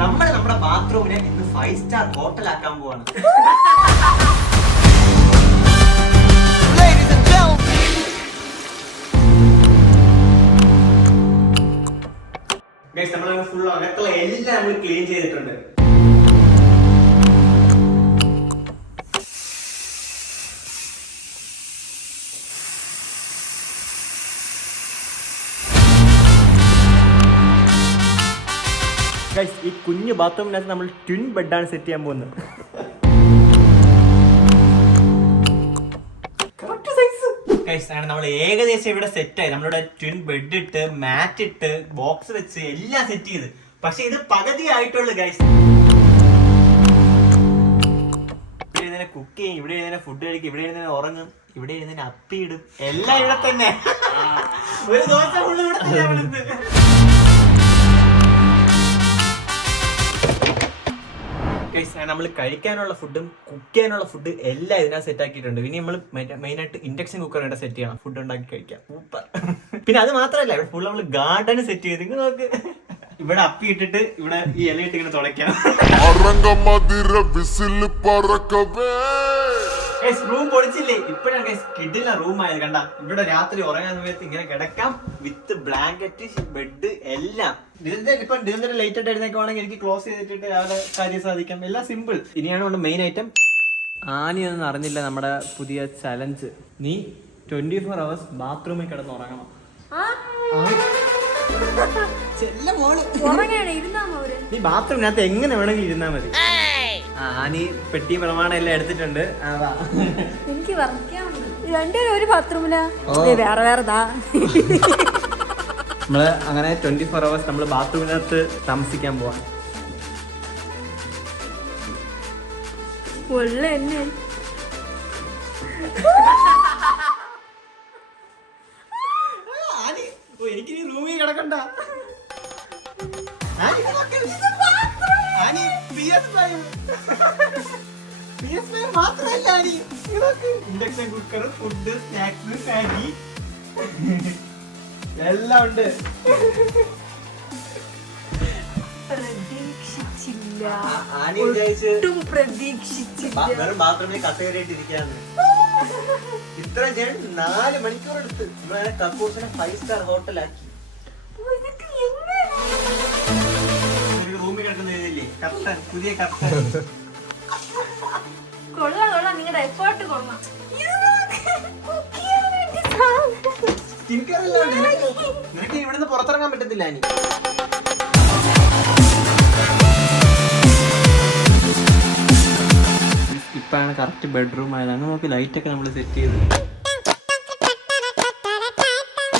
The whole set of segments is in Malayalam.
നമ്മൾ നമ്മുടെ ബാത്റൂമിനെ ഇന്ന് 5 സ്റ്റാർ ഹോട്ടൽ ആക്കാൻ പോവാണ്. നമ്മൾ ഫുൾ അകത്തുള്ള എല്ലാം നമ്മൾ ക്ലീൻ ചെയ്തിട്ടുണ്ട്. ഈ കുഞ്ഞു ബാത്റൂമിനകത്ത് നമ്മൾ ട്വിൻ ബെഡാണ് സെറ്റ് ചെയ്യാൻ പോകുന്നത്. നമ്മൾ ഏകദേശം ഇവിടെ സെറ്റായി. നമ്മളിവിടെ ട്വിൻ ബെഡ് ഇട്ട്, മാറ്റ് ഇട്ട്, ബോക്സ് വെച്ച് എല്ലാം സെറ്റ് ചെയ്ത്. പക്ഷെ ഇത് പകുതി ആയിട്ടുള്ളു ഗൈസ്. ഇവിടെ ഇരുന്നേ കുക്ക് ചെയ്യും, ഇവിടെ ഇരുന്നേ ഫുഡ് കഴിക്കും, ഇവിടെ ഇരുന്നേ ഉറങ്ങും, ഇവിടെ ഇരുന്നേ അപ്പിയിടും, എല്ലാം ഇവിടെ തന്നെ. ഒരു ദിവസം ഇവിടെ തന്നെ. നമ്മൾ കഴിക്കാനുള്ള ഫുഡും കുക്ക് ചെയ്യാനുള്ള ഫുഡ് എല്ലാം ഇതിനകത്ത് സെറ്റ് ആക്കിയിട്ടുണ്ട്. ഇനി നമ്മൾ മെയിനായിട്ട് ഇൻഡക്ഷൻ കുക്കർ ഇവിടെ സെറ്റ് ചെയ്യണം, ഫുഡ് ഉണ്ടാക്കി കഴിക്കാം. സൂപ്പർ. പിന്നെ അത് മാത്രമല്ല, ഇവിടെ ഫുൾ നമ്മൾ ഗാർഡൻ സെറ്റ് ചെയ്ത് നോക്ക്. ഇവിടെ അപ്പി ഇട്ടിട്ട് ഇവിടെ ഈ ഇലയിട്ട് ഇങ്ങനെ തുളയ്ക്കാം. റൂം പൊളിച്ചില്ലേ? ഇപ്പഴാണ് കിഡിലെ റൂം ആയത്. കണ്ട, ഇവിടെ രാത്രി ഉറങ്ങാൻ സമയത്ത് ഇങ്ങനെ കിടക്കാം വിത്ത് ബ്ലാങ്കറ്റ്, ബെഡ് എല്ലാം. ഇപ്പൊ ഡിന്നർ ലൈറ്റ് ആയിട്ട് എഴുന്നേക്കുവാണെങ്കിൽ എനിക്ക് ക്ലോസ് ചെയ്തിട്ട് രാവിലെ കാര്യം സാധിക്കാം. എല്ലാം സിമ്പിൾ. ഇനിയാണ് നമ്മുടെ മെയിൻ ഐറ്റം. ആനിയൊന്നും അറിഞ്ഞില്ല നമ്മുടെ പുതിയ ചലഞ്ച്. നീ 24 hours ബാത്റൂമിൽ കിടന്ന് ഉറങ്ങണം. നീ ബാത്റൂമിനകത്ത് എങ്ങനെ വേണമെങ്കിൽ ഇരുന്നാ മതി. ആനി പെട്ടി പ്രമാണം എല്ലാം എടുത്തിട്ടുണ്ട്. എനിക്ക് രണ്ടുപേരും ഒരു ബാത്റൂമിലാ, വേറെ വേറെതാ. നമ്മള് അങ്ങനെ 24 hours നമ്മള് ബാത്റൂമിനകത്ത് താമസിക്കാൻ പോവാ. എനിക്ക് നീ റൂമിൽ കിടക്കണ്ട. മാത്രമല്ല induction cooker, food, snacks, Maggi എല്ലാം ഉണ്ട്. വെറും ബാത്റൂമിൽ കസേരയിട്ട് ഇരിക്കാന്ന്. ഇത്ര 4 മണിക്കൂർ എടുത്ത് കക്കൂസിനെ 5 സ്റ്റാർ ഹോട്ടലാക്കി. റൂമിൽ കിടക്കുന്ന ഇതില്ലേ കർട്ടൻ, പുതിയ കർട്ടൻ. നിങ്ങളുടെ എഫേർട്ട് കൊള്ളാം. നിനക്ക് ഇവിടുന്ന് പുറത്തിറങ്ങാൻ പറ്റത്തില്ല. ഇനി ഇപ്പാണ് കറക്റ്റ് ബെഡ്റൂം ആയത്. അങ്ങനെ നോക്കി ലൈറ്റൊക്കെ നമ്മൾ സെറ്റ് ചെയ്ത്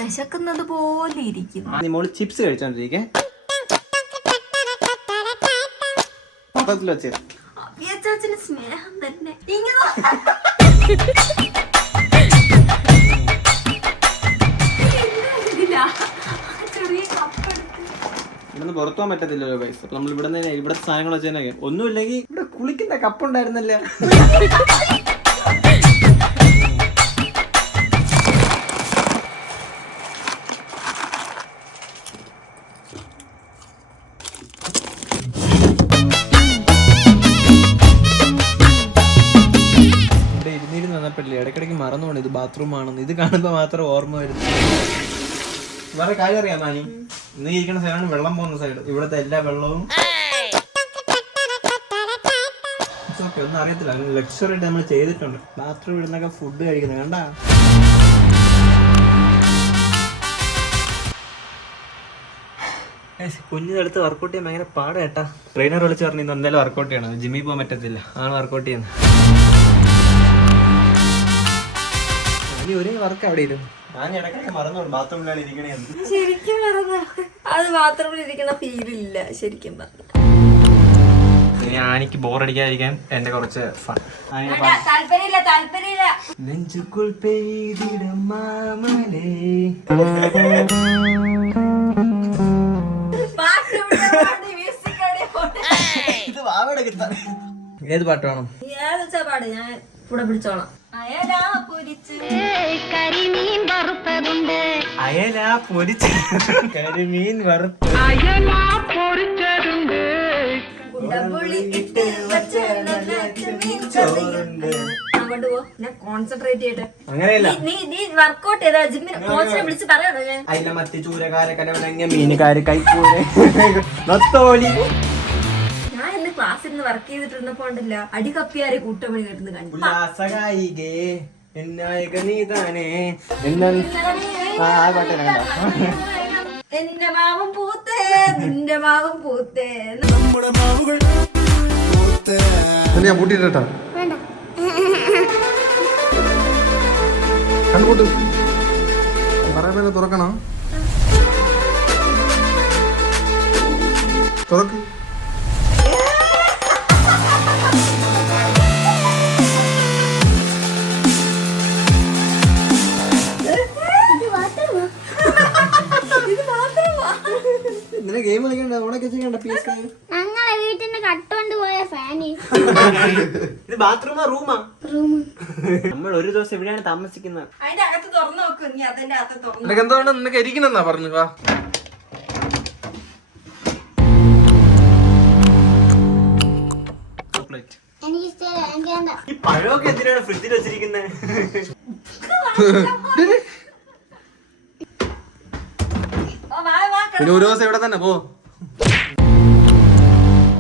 വിശക്കുന്നത് പോലെ ഇരിക്കുന്നു. മോള് ചിപ്സ് കഴിച്ചോണ്ടിരിക്കേ. മൊത്തത്തിൽ വെച്ച് സ്നേഹം തന്നെ. ഇവിടുന്ന് പുറത്തു പോകാൻ പറ്റത്തില്ലല്ലോ പൈസ. അപ്പൊ നമ്മൾ ഇവിടെ സാധനങ്ങൾ വെച്ചാൽ ഒന്നുമില്ലെങ്കിൽ ഇവിടെ കുളിക്കുന്ന കപ്പുണ്ടായിരുന്നല്ലേ. ഇടയ്ക്കിടയ്ക്ക് മറന്നു പോകണം ഇത് ബാത്റൂം ആണെന്ന്. ഇത് കാണുമ്പോ മാത്രം ഓർമ്മ വരുന്നു. വേറെ കാര്യം അറിയാം മാനി, ഇന്ന് ഇരിക്കുന്ന സൈഡാണ് വെള്ളം പോകുന്ന സൈഡ്. ഇവിടുത്തെ എല്ലാ വെള്ളവും ഒന്നും അറിയത്തില്ല. ലക്ഷറി ആയിട്ട് നമ്മൾ ചെയ്തിട്ടുണ്ട്. ബാത്റൂം ഇടുന്നൊക്കെ ഫുഡ് കഴിക്കുന്നത് കണ്ടാ. കുഞ്ഞിനെടുത്ത് വർക്കൗട്ട് ചെയ്യാൻ ഭയങ്കര പാടാ കേട്ടാ. ട്രെയിനർ വിളിച്ച് പറഞ്ഞു ഇന്ന് എന്തായാലും വർക്കൗട്ട് ചെയ്യണം, ജിമ്മിൽ പോകാൻ പറ്റത്തില്ല, ആണ് വർക്കൗട്ട് ചെയ്യുന്നത്. ഒരേ വർക്ക് അവിടെ ഇരുന്നു. ഞാൻ ഇടയ്ക്കൊക്കെ മറന്നു ബാത്റൂമിലാണ് ഇരിക്കണേ. ശരിക്കും മറന്നു. അത് ബാത്റൂമിൽ ഇരിക്കുന്ന ഫീലില്ല ശരിക്കും പറഞ്ഞു. ആനിക്ക് ബോറടിക്കാതിരിക്കാൻ എന്റെ കുറച്ച് ഫൺ. നെഞ്ചുക്കുൾ പെയ്തിടും മാമലേ. ഇത് വാവയുടെ കിട്ടാൻ. ഏത് പാട്ട് വേണം? പാട്, ഞാൻ കൂടെ പിടിച്ചോളാം. അയല പൊരിച്ച കരിമീൻ വറുത്തതുണ്ട്. അങ്ങോട്ട് പോ, ഞാൻ കോൺസെൻട്രേറ്റ് ചെയ്യട്ടെ. അങ്ങനെയല്ല, നീ വർക്കൗട്ട് ചെയ്താ ജിമ്മിന് കോച്ചിനെ വിളിച്ച് പറയണോ ഞാൻ? അതിലെ മത്തി ചൂരക്കാരെ കലവണങ്ങ മീനുകാര് കൈക്കൂരെ നത്തോലി. ഞാൻ ഇന്ന് ക്ലാസ്സിൽ നിന്ന് വർക്ക് ചെയ്തിട്ടിരുന്നപ്പോ ഉണ്ടല്ലോ അടി കപ്പിയാരെ കൂട്ടമണി കേട്ടുന്ന കണ്ടു. ഉല്ലാസകായികേ എന്നായക നീതാനേ എന്നാ ആ പാട്ട് കണ്ടോ? എന്റെ മാവും പൂത്തേ നിന്റെ മാവും പൂത്തേ. ഞാൻ പൂട്ടിട്ടാ കണ്ടുകൂട്ട് പറയാൻ തുറക്കണോ? തുറക്ക്. ഇന്നലെ ഗെയിം കളിക്കണ്ട, ഓണൊക്കെ ചെയ്യണ്ട. ഞങ്ങളെ വീട്ടിന്റെ കട്ടുകൊണ്ട് പോയ ഫാന്. ഇത് ബാത്റൂമാ റൂമാ? നമ്മൾ ഒരു ദിവസം എവിടെയാണ് താമസിക്കുന്നത്? അതിന്റെ അകത്ത് തുറന്നു നോക്ക്, നീ അതിന്റെ അകത്ത് തുറന്നു. നിനക്ക് എന്താണ് നിനക്ക് ഇരിക്കണെന്നാ പറഞ്ഞു. വാ എനിക്ക് ഇഷ്ടമല്ല, എനിക്ക് വേണ്ട. ഈ പഴമൊക്കെ എന്തിനാണ് ഫ്രിഡ്ജിൽ വെച്ചിരിക്കുന്നത്? പിന്നെ ഒരു ദിവസം ഇവിടെ തന്നെ പോ.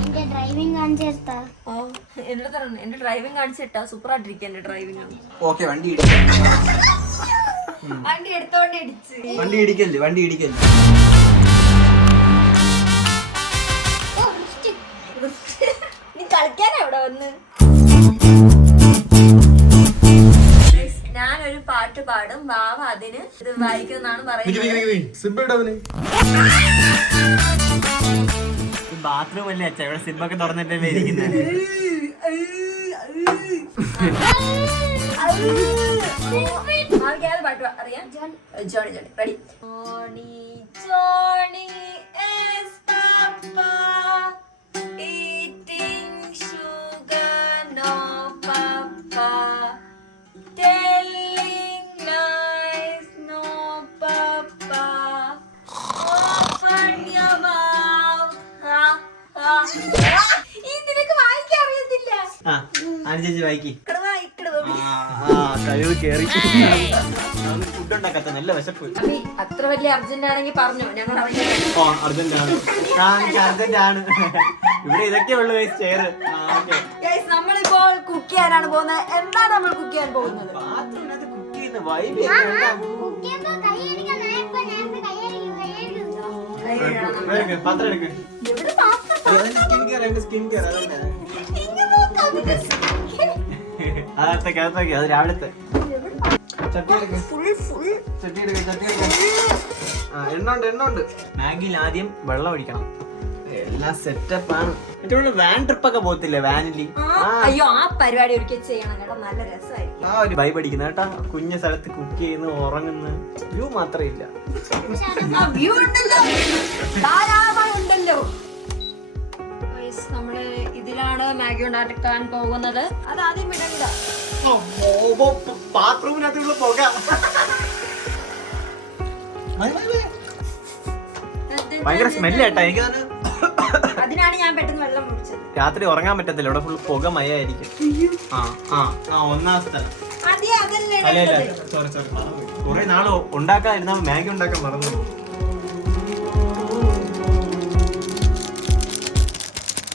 എന്റെ ഡ്രൈവിംഗ് കാണിച്ചു തരത്താ. എന്റെ ഡ്രൈവിംഗ് കാണിച്ചിട്ടാ സൂപ്പർ ആയിട്ടിരിക്കും. എന്റെ ഡ്രൈവിംഗ് ഓക്കെ, വണ്ടി ഇടിക്കല്ലേ, വണ്ടി എടുത്തോണ്ട് ഇടിച്ച്. വണ്ടി ഇടിക്കല്ലേ, വണ്ടി ഇടിക്കല്ലേ. ഓ, stick. നീ കളിക്കാനാ ഇവിടെ വന്ന്? ഞാനൊരു പാട്ട് പാടും, വാവ അതിന് ഇത് വായിക്കുമെന്നാണ് പറയുന്നത്. ബാത്റൂം അല്ലേ അച്ഛാ, ഇവിടെ സിബൊക്കെ തുറന്നിട്ടല്ലേ ഇരിക്കുന്നത്. പാട്ട് അറിയാം? Johnny Johnny ready. Johnny Johnny is Papa eating sugar, no Papa telling lies, no Papa open your mouth. ഈ നിനക്ക് വായിക്കാൻ അറിയത്തില്ല. ആ അനുചേച്ചി വായിക്കി. കഴിവ് കേറി. ഫുഡ് ഉണ്ടാക്കാത്ത നല്ല വിശപ്പ്. അത്ര വലിയ അർജന്റ് ആണെങ്കിൽ പറഞ്ഞു, ഞങ്ങൾ ഓ അർജന്റ് ആണ്, അർജന്റ് ആണ്. ഇവിടെ ഇതൊക്കെ ഉള്ളു ചെയർ. നമ്മളിപ്പോൾ കുക്ക് ചെയ്യാനാണ് പോകുന്നത്. എന്താണ് നമ്മൾ കുക്ക് ചെയ്യാൻ പോകുന്നത്? ബാത്റൂമിനകത്ത് കുക്ക് ചെയ്യുന്ന വൈബ്. കുട്ടിയപ്പോ കൈ അടിക്കാൻ നേരത്തെ നേരത്തെ കൈ അടിക്കും. പാത്രം എടുക്ക്. Skin care, skin care. അകത്തേക്ക് അത് രാവിലത്തെ. ചട്ടി എടുക്ക്, ചട്ടി എടുക്ക്, ചട്ടി എടുക്ക്. എണ്ണുണ്ട്. മാഗിയിൽ ആദ്യം വെള്ളം ഒഴിക്കണം. എല്ലാം സെറ്റപ്പ് ആണ്. എന്നിട്ട് വാൻ ട്രിപ്പ് ഒക്കെ പോകത്തില്ലേ വാനില്? അയ്യോ, ആ പരിപാടി ഒരിക്കൽ ചെയ്യണം കേട്ടോ, നല്ല രസമായിരിക്കും. ആ ഒരു വൈബ് അടിക്കുന്ന കേട്ടാ. കുഞ്ഞ സ്ഥലത്ത് കുക്ക് ചെയ്യുന്നു, ഉറങ്ങുന്നു. വ്യൂ മാത്രമേ ഇല്ല. വ്യൂ ഉണ്ടല്ലോ, ധാരാളമായി ഉണ്ടല്ലോ. നമ്മള് ഇതിലാണ് മാഗി ഉണ്ടാക്കാൻ പോകുന്നത്. അത് ആദ്യം ഇടണ്ട. ബാത്റൂമിനകത്തുള്ള പുക. ഭയങ്കര സ്മെല്ല് കേട്ടാ. എനിക്ക് അതിനാണ് ഞാൻ പെട്ടെന്ന് വെള്ളം കുടിച്ചത്. രാത്രി ഉറങ്ങാൻ പറ്റത്തില്ല, ഇവിടെ ഫുൾ പുക മയായിരിക്കും. ഒന്നാം സ്ഥലം. സോറി കുറെ നാള് ഉണ്ടാക്കാതിരുന്ന മാഗി ഉണ്ടാക്കാൻ മറന്നു.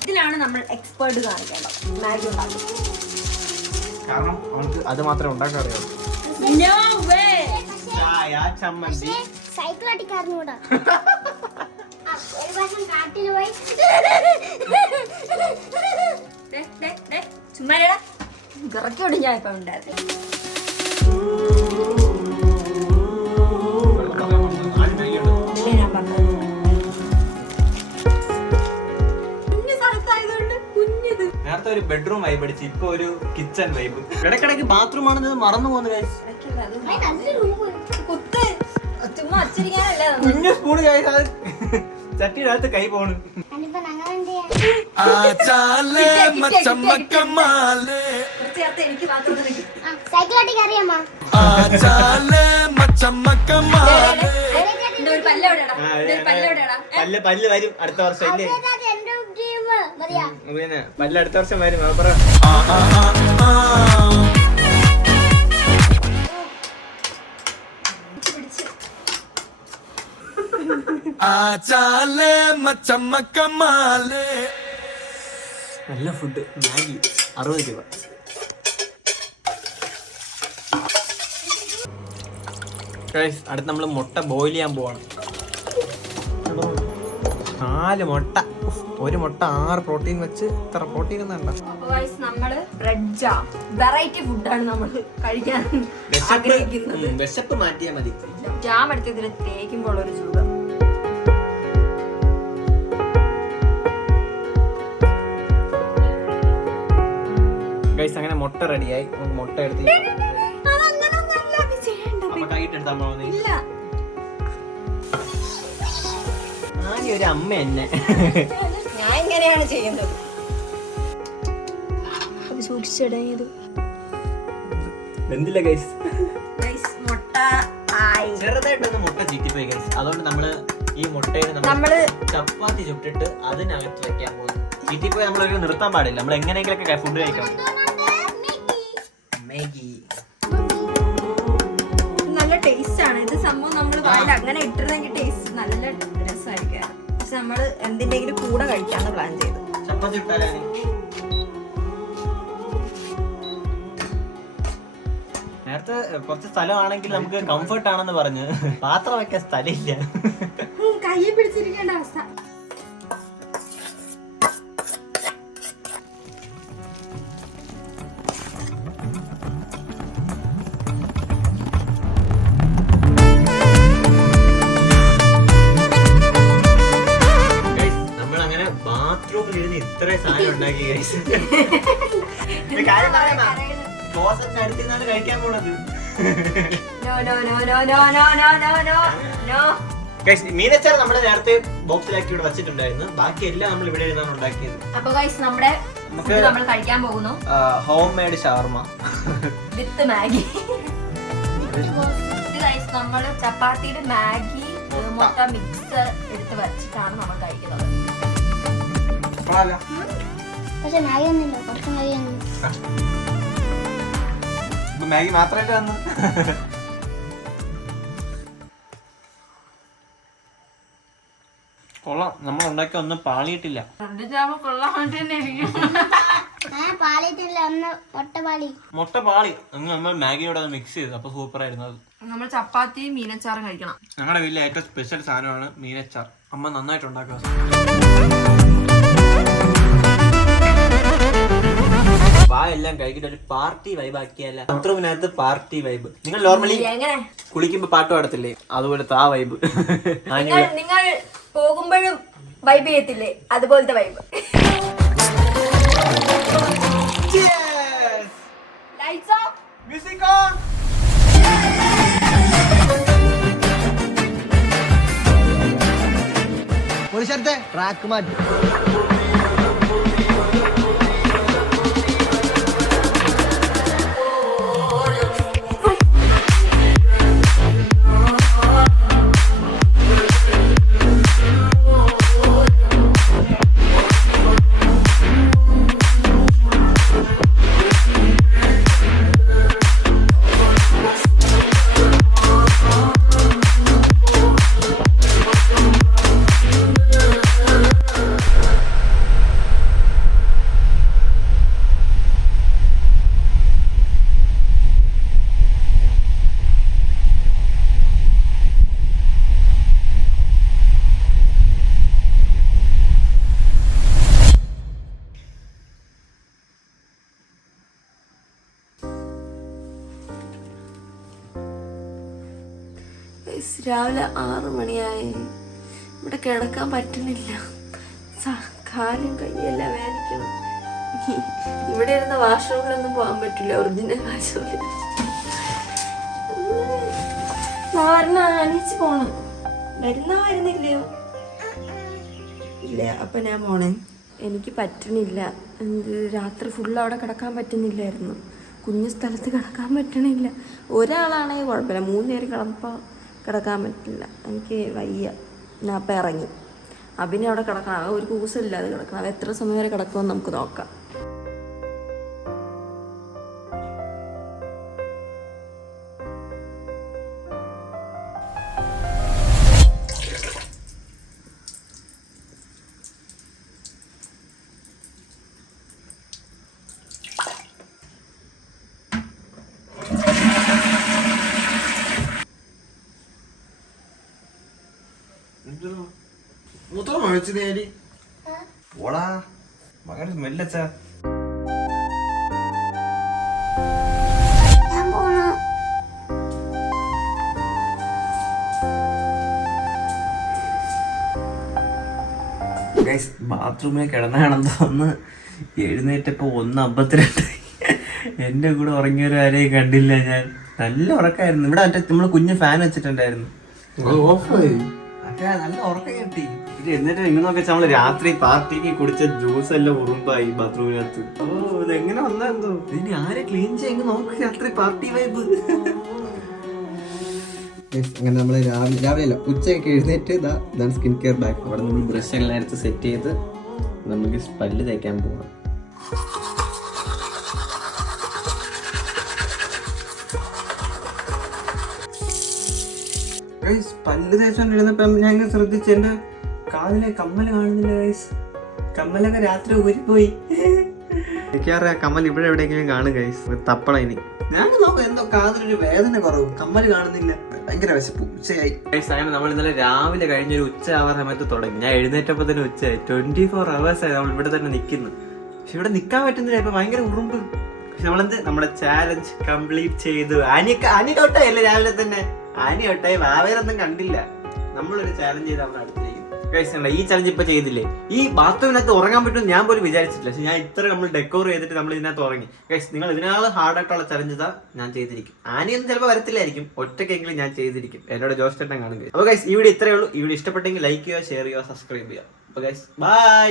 ഇതിലാണ് നമ്മൾ എക്സ്പേർട്ട് കാണിക്കേണ്ടത് മാഗി ഉണ്ടാക്കുന്നത്. കാരണം അവൾക്ക് അത് മാത്രമേ ഉണ്ടാക്കാൻ അറിയാവൂ. ചമ്മന്തി സൈക്കിൾ അടിക്കാറിനൂടാ. ഒരു വർഷം കാട്ടിൽ പോയി ചുമ്മാ വിറക്കോട് ഞാൻ ഇപ്പൊ ഉണ്ടായിരുന്നു. ഞാൻ പറഞ്ഞത് കുഞ്ഞു സ്ഥലത്തായതുകൊണ്ട് കുഞ്ഞിത്. നേരത്തെ ഒരു ബെഡ്റൂം വൈബ് അടിച്ച്, ഇപ്പൊ ഒരു കിച്ചൺ വൈബ്. ഇടയ്ക്കിടയ്ക്ക് ബാത്റൂം ആണെന്ന് മറന്നു പോകുന്നു guys. കുത്ത് ചുമ്മാ വച്ചിരിക്കാനല്ലേ. കുഞ്ഞു സ്പൂൺ ചട്ടിയുടെ അകത്ത് കൈ പോണു. എനിക്ക് മാത്രം സൈക്കിൾ അടിക്കാൻ അറിയാമോ? പല്ല് വരും അടുത്ത വർഷം അല്ലേ? എന്റെ ഡ്രീം മതിയാ. പിന്നെ പല്ല അടുത്ത വർഷം വരും പറ. നല്ല ഫുഡ് മാഗി 60 രൂപ. അടുത്ത് നമ്മൾ മുട്ട ബോയിൽ ചെയ്യാൻ പോവാണ്. 4 മുട്ട, ഒരു മുട്ട 6 പ്രോട്ടീൻ വെച്ച് ഇത്ര പ്രോട്ടീൻ ഒന്നും ഉണ്ടോ. നമ്മള് ബ്രെഡ് ജാം വെറൈറ്റി ഫുഡാണ് നമ്മൾ കഴിക്കാൻ ആഗ്രഹിക്കുന്നത്. വിശപ്പ് മാറ്റിയാൽ മതി. ജാം എടുത്ത് ഇതിൽ തേക്കുമ്പോൾ ഒരു സുഖം. ഗൈസ് അങ്ങനെ മുട്ട റെഡിയായി. മുട്ട എടുത്ത് ഒരു അമ്മ എന്നെ ഞാൻ ഇങ്ങനെയാണ് ചെയ്യുന്നത്. സൂക്ഷിച്ചിടയത് എന്തില്ല ഗൈസ്. മുട്ട ചെറുതായിട്ടൊന്ന് മുട്ട ചീറ്റിപ്പോയി ഗൈസ്. അതുകൊണ്ട് നമ്മള് ഈ മുട്ടയിൽ നമ്മള് ചപ്പാത്തി ചുട്ടിട്ട് അതിനകത്ത് വെക്കാൻ പോകുന്നു. ചീറ്റിപ്പോയി നമ്മളൊരു നിർത്താൻ പാടില്ല. നമ്മൾ എങ്ങനെയെങ്കിലൊക്കെ ഫുഡ് കഴിക്കണം. മാഗി നല്ല ടേസ്റ്റ് ആണ് ഇത് സംഭവം. നമ്മള് വായിൽ അങ്ങനെ ഇട്ടിരുന്നെങ്കിൽ ടേസ്റ്റ് നല്ല രസമായിരിക്കും. പക്ഷെ നമ്മള് എന്തിന്റെങ്കിലും കൂടെ കഴിക്കാന്ന് പ്ലാൻ ചെയ്തു. ചപ്പാത്തി ഇട്ടാലാണ് നേരത്തെ കുറച്ച് സ്ഥലമാണെങ്കിൽ നമുക്ക് കംഫർട്ട് ആണെന്ന് പറഞ്ഞു. പാത്രം വെക്കാൻ സ്ഥലമില്ല. കൈ പിടിച്ചിരിക്കേണ്ട അവസ്ഥ. നമ്മളങ്ങനെ ബാത്റൂമിൽ ഇരുന്ന് ഇത്രയും സാധനം ഉണ്ടാക്കി ഗൈസ്. അടുത്തിരുന്നാണ് കഴിക്കാൻ പോണത്. മീനച്ചാർ നമ്മുടെ നേരത്തെ ബോക്സിലാക്കി ഇവിടെ വെച്ചിട്ടുണ്ടായിരുന്നു. ബാക്കി എല്ലാം നമ്മൾ ഇവിടെ ഇരുന്നാണ് ഉണ്ടാക്കിയത്. അപ്പൊ ഗൈസ് നമ്മുടെ നമ്മൾ കഴിക്കാൻ പോകുന്നു ഹോം മെയ്ഡ് ഷവർമ വിത്ത് മാഗി. നമ്മള് ചപ്പാത്തിയുടെ മാഗി മുട്ട മിക്സ് എടുത്ത് വെച്ചിട്ടാണ് നമ്മൾ കഴിക്കുന്നത്. പക്ഷെ മാഗി ഒന്നുമില്ല, കുറച്ച് മാഗി ഒന്നും. മാഗി മാത്രമായിട്ട് വന്നു. കൊള്ളാം. നമ്മൾ ഉണ്ടാക്കി ഒന്നും പാളിയിട്ടില്ല. മുട്ട പാളി നമ്മൾ മാഗിയോടെ മിക്സ് ചെയ്തു. അപ്പൊ സൂപ്പർ ആയിരുന്നു അത്. നമ്മൾ ചപ്പാത്തിയും മീനച്ചാറും കഴിക്കണം. ഞങ്ങളുടെ വീട്ടിലെ ഏറ്റവും സ്പെഷ്യൽ സാധനമാണ് മീനച്ചാർ. അമ്മ നന്നായിട്ട് ഉണ്ടാക്കുക. എല്ലാം കഴിക്കിട്ട് ഒരു പാർട്ടി വൈബ് ആക്കിയല്ല. ബാത്റൂമിനകത്ത് പാർട്ടി വൈബ്. നിങ്ങൾ നോർമലി കുളിക്കുമ്പോ പാട്ട് പാടത്തില്ലേ, അതുപോലത്തെ ആ വൈബ്. നിങ്ങൾ പോകുമ്പോഴും വൈബ് ചെയ്യത്തില്ലേ, അതുപോലത്തെ vibe. Lights of, music on. ഒരു സ്ഥലത്തെ ട്രാക്ക് മാറ്റി. രാവിലെ 6 മണിയായി. ഇവിടെ കിടക്കാൻ പറ്റുന്നില്ല. കാലും കൈയെല്ലാം വേദനിക്കണം. ഇവിടെ ഇരുന്ന വാഷ്റൂമിലൊന്നും പോകാൻ പറ്റില്ല. ഒറിജിനൽ വാഷ്റൂമിൽ അണിയിച്ച് പോണം. വരുന്നില്ലയോ? ഇല്ല. അപ്പം ഞാൻ പോണേ. എനിക്ക് പറ്റണില്ല. രാത്രി ഫുള്ള് അവിടെ കിടക്കാൻ പറ്റുന്നില്ലായിരുന്നു. കുഞ്ഞു സ്ഥലത്ത് കിടക്കാൻ പറ്റണില്ല. ഒരാളാണെങ്കിൽ കുഴപ്പമില്ല, 3 നേരം കിടക്കാൻ പറ്റില്ല. എനിക്ക് വയ്യ. ഞാൻ അപ്പം ഇറങ്ങി. അഭിനെ അവിടെ കിടക്കണം, അവൻ ഒരു കൂസമില്ലാതെ കിടക്കണം. അവൻ എത്ര സമയം വരെ കിടക്കുമെന്ന് നമുക്ക് നോക്കാം. മൂത്രം ഒഴിച്ചു നേരി ഓടാ മകൻ സ്മെല്ലച്ചാ. ഞാൻ പോണു. ബാത്റൂമിൽ കിടന്നാണെന്ന് തോന്നുന്നു. എഴുന്നേറ്റപ്പോ 1:52. എന്റെ കൂടെ ഉറങ്ങിയൊരു ആരെയും കണ്ടില്ല ഞാൻ. നല്ല ഉറക്കായിരുന്നു. ഇവിടെ മറ്റേ നമ്മള് കുഞ്ഞ് ഫാൻ വെച്ചിട്ടുണ്ടായിരുന്നു. നല്ല ഉറക്കം കിട്ടി. എന്നിട്ട് ഇങ്ങനൊക്കെ നമ്മള് രാത്രി പാർട്ടിക്ക് കുടിച്ച ജ്യൂസ് എല്ലാം ഉറുമ്പായി ബാത്റൂമിനകത്ത്. ഓ ഇതെങ്ങനെ വന്നെന്തോ. ഇതിന് ആരെ ക്ലീൻ ചെയ്യുന്ന നോക്ക്. രാത്രി പാർട്ടി വൈബ്. അങ്ങനെ നമ്മൾ രാവിലെ അല്ല ഉച്ചയൊക്കെ എഴുന്നേറ്റ് ഇതാണ് സ്കിൻ കെയർ ബാഗ്. അവിടെ നമ്മൾ ബ്രഷ് എല്ലാം എടുത്ത് സെറ്റ് ചെയ്ത് നമുക്ക് പല്ല് തേക്കാൻ പോകാം. പല്ല് തേച്ചോണ്ടിരുന്നപ്പം ഞാൻ ഇങ്ങനെ ശ്രദ്ധിച്ചു എന്റെ കാതിലെ കമ്മല് കാണുന്നില്ല ഗൈസ്. കമ്മലൊക്കെ രാത്രി ഊരിപ്പോയി. എനിക്കറിയാം കമ്മൽ ഇവിടെ എവിടെയെങ്കിലും കാണും ഗൈസ്. തപ്പണം ഇനി. ഞാൻ നോക്കാം എന്തോ കാതിലൊരു വേദന കുറവ്. കമ്മല് കാണുന്നില്ല. ഭയങ്കര വിശപ്പ്. ഉച്ചയായി ഗൈസ്. അങ്ങനെ നമ്മൾ ഇന്നലെ രാവിലെ കഴിഞ്ഞൊരു ഉച്ച ആവാൻ സമയത്ത് തുടങ്ങി. ഞാൻ എഴുന്നേറ്റപ്പോ തന്നെ ഉച്ചയായി. 24 hours ആയി നമ്മൾ ഇവിടെ തന്നെ നിൽക്കുന്നു. പക്ഷെ ഇവിടെ നിൽക്കാൻ പറ്റുന്നില്ല. ഇപ്പൊ ഭയങ്കര ഉറുമ്പ്. പക്ഷെ നമ്മളെന്ത് നമ്മുടെ ചാലഞ്ച് കംപ്ലീറ്റ് ചെയ്തു. ആനി തൊട്ടല്ലേ രാവിലെ തന്നെ. ആനി തൊട്ടായി വാവേരൊന്നും കണ്ടില്ല. നമ്മളൊരു ചാലഞ്ച് ചെയ്ത് നമ്മൾ അടുത്തിരിക്കും. ഈ ചലഞ്ച് ഇപ്പൊ ചെയ്തില്ലേ, ഈ ബാത്റൂമിനകത്ത് ഉറങ്ങാൻ പറ്റും ഞാൻ പോലും വിചാരിച്ചിട്ടില്ല. പക്ഷെ ഞാൻ ഇത്ര നമ്മൾ ഡെക്കോർ ചെയ്തിട്ട് നമ്മൾ ഇതിനകത്ത് ഉറങ്ങി. നിങ്ങൾ ഇതിനാൾ ഹാർഡായിട്ടുള്ള ചലഞ്ച് ഞാൻ ചെയ്തിരിക്കും. ആനിയൊന്നും ചിലപ്പോൾ വരത്തില്ലായിരിക്കും, ഒറ്റയ്ക്കെങ്കിലും ഞാൻ ചെയ്തിരിക്കും. എന്നോട് ജോസ് ചേട്ടൻ കാണുക. അപ്പോൾ ഗൈസ് ഈ വീഡിയോ ഇത്രയേ ഉള്ളൂ. ഈ വീഡിയോ ഇഷ്ടപ്പെട്ടെങ്കിൽ ലൈക്ക് ചെയ്യുക, ഷെയർ ചെയ്യുക, സബ്സ്ക്രൈബ് ചെയ്യുക. അപ്പോൾ ഗൈസ് ബൈ.